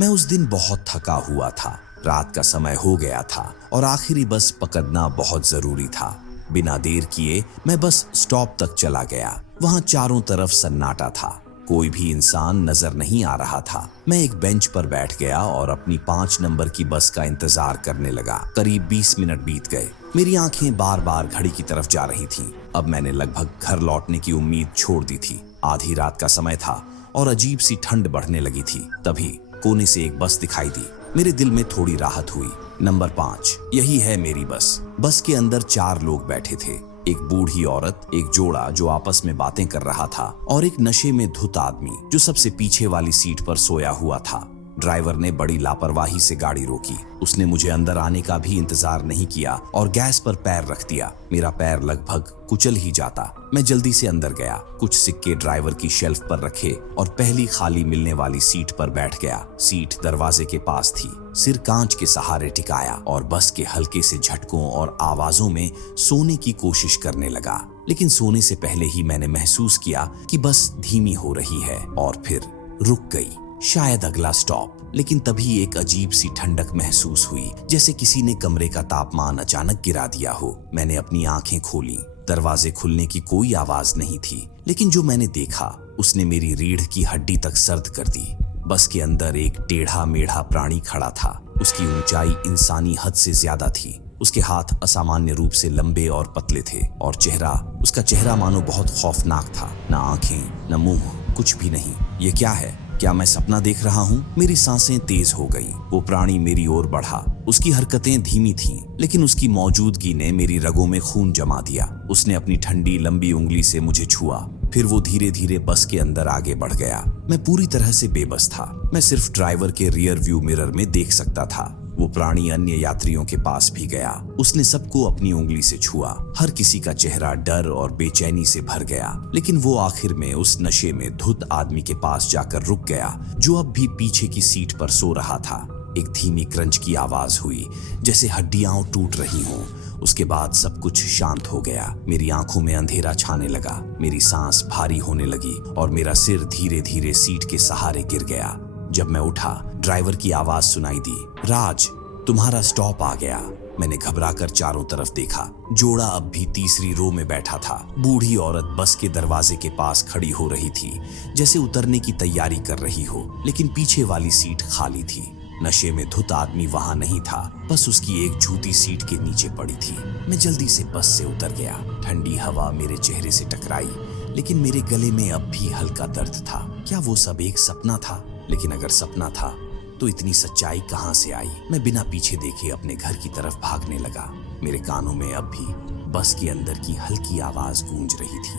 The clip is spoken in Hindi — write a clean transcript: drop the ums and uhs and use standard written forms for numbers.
मैं उस दिन बहुत थका हुआ था। रात का समय हो गया था और आखिरी बस पकड़ना बहुत जरूरी था। बिना देर किए मैं बस स्टॉप तक चला गया। वहां चारों तरफ सन्नाटा था, कोई भी इंसान नजर नहीं आ रहा था। मैं एक बेंच पर बैठ गया और अपनी 5 नंबर की बस का इंतजार करने लगा। करीब 20 मिनट बीत गए। मेरी आंखें बार बार घड़ी की तरफ जा रही थीं। अब मैंने लगभग घर लौटने की उम्मीद छोड़ दी थी। आधी रात का समय था और अजीब सी ठंड बढ़ने लगी थी। तभी कोने से एक बस दिखाई दी। मेरे दिल में थोड़ी राहत हुई। नंबर 5, यही है मेरी बस। बस के अंदर 4 लोग बैठे थे। एक बूढ़ी औरत, एक जोड़ा जो आपस में बातें कर रहा था और एक नशे में धुत आदमी जो सबसे पीछे वाली सीट पर सोया हुआ था। ड्राइवर ने बड़ी लापरवाही से गाड़ी रोकी। उसने मुझे अंदर आने का भी इंतजार नहीं किया और गैस पर पैर रख दिया। मेरा पैर लगभग कुचल ही जाता। मैं जल्दी से अंदर गया, कुछ सिक्के ड्राइवर की शेल्फ पर रखे और पहली खाली मिलने वाली सीट पर बैठ गया। सीट दरवाजे के पास थी। सिर कांच के सहारे टिकाया और बस के हल्के से झटकों और आवाजों में सोने की कोशिश करने लगा। लेकिन सोने से पहले ही मैंने महसूस किया कि बस धीमी हो रही है और फिर रुक गई। शायद अगला स्टॉप। लेकिन तभी एक अजीब सी ठंडक महसूस हुई, जैसे किसी ने कमरे का तापमान अचानक गिरा दिया हो। मैंने अपनी आंखें खोली। दरवाजे खुलने की कोई आवाज नहीं थी, लेकिन जो मैंने देखा उसने मेरी रीढ़ की हड्डी तक सर्द कर दी। बस के अंदर एक टेढ़ा मेढ़ा प्राणी खड़ा था। उसकी ऊंचाई इंसानी हद से ज्यादा थी। उसके हाथ असामान्य रूप से लंबे और पतले थे और उसका चेहरा मानो बहुत खौफनाक था। न आंखें, न मुंह, कुछ भी नहीं। ये क्या है? क्या मैं सपना देख रहा हूँ? मेरी सांसें तेज हो गईं। वो प्राणी मेरी ओर बढ़ा। उसकी हरकतें धीमी थीं, लेकिन उसकी मौजूदगी ने मेरी रगों में खून जमा दिया। उसने अपनी ठंडी लंबी उंगली से मुझे छुआ। फिर वो धीरे धीरे बस के अंदर आगे बढ़ गया। मैं पूरी तरह से बेबस था। मैं सिर्फ ड्राइवर के रियर व्यू मिरर में देख सकता था। वो प्राणी अन्य यात्रियों के पास भी गया। उसने सबको अपनी उंगली से छुआ। हर किसी का चेहरा डर और बेचैनी से भर गया। लेकिन वो आखिर में उस नशे में धुत आदमी के पास जाकर रुक गया, जो अब भी पीछे की सीट पर सो रहा था। एक धीमी क्रंच की आवाज हुई, जैसे हड्डियां टूट रही हों। उसके बाद सब कुछ शांत हो गया। मेरी आंखों में अंधेरा छाने लगा। मेरी सांस भारी होने लगी और मेरा सिर धीरे धीरे सीट के सहारे गिर गया। जब मैं उठा, ड्राइवर की आवाज सुनाई दी, राज, तुम्हारा स्टॉप आ गया। मैंने घबराकर चारों तरफ देखा। जोड़ा अब भी तीसरी रो में बैठा था। बूढ़ी औरत बस के दरवाजे के पास खड़ी हो रही थी, जैसे उतरने की तैयारी कर रही हो, लेकिन पीछे वाली सीट खाली थी। नशे में धुत आदमी वहां नहीं था, बस उसकी एक जूती सीट के नीचे पड़ी थी। मैं जल्दी से बस से उतर गया। ठंडी हवा मेरे चेहरे से टकराई, लेकिन मेरे गले में अब भी हल्का दर्द था। क्या वो सब एक सपना था? लेकिन अगर सपना था तो इतनी सच्चाई कहां से आई? मैं बिना पीछे देखे अपने घर की तरफ भागने लगा। मेरे कानों में अब भी बस के अंदर की हल्की आवाज गूंज रही थी।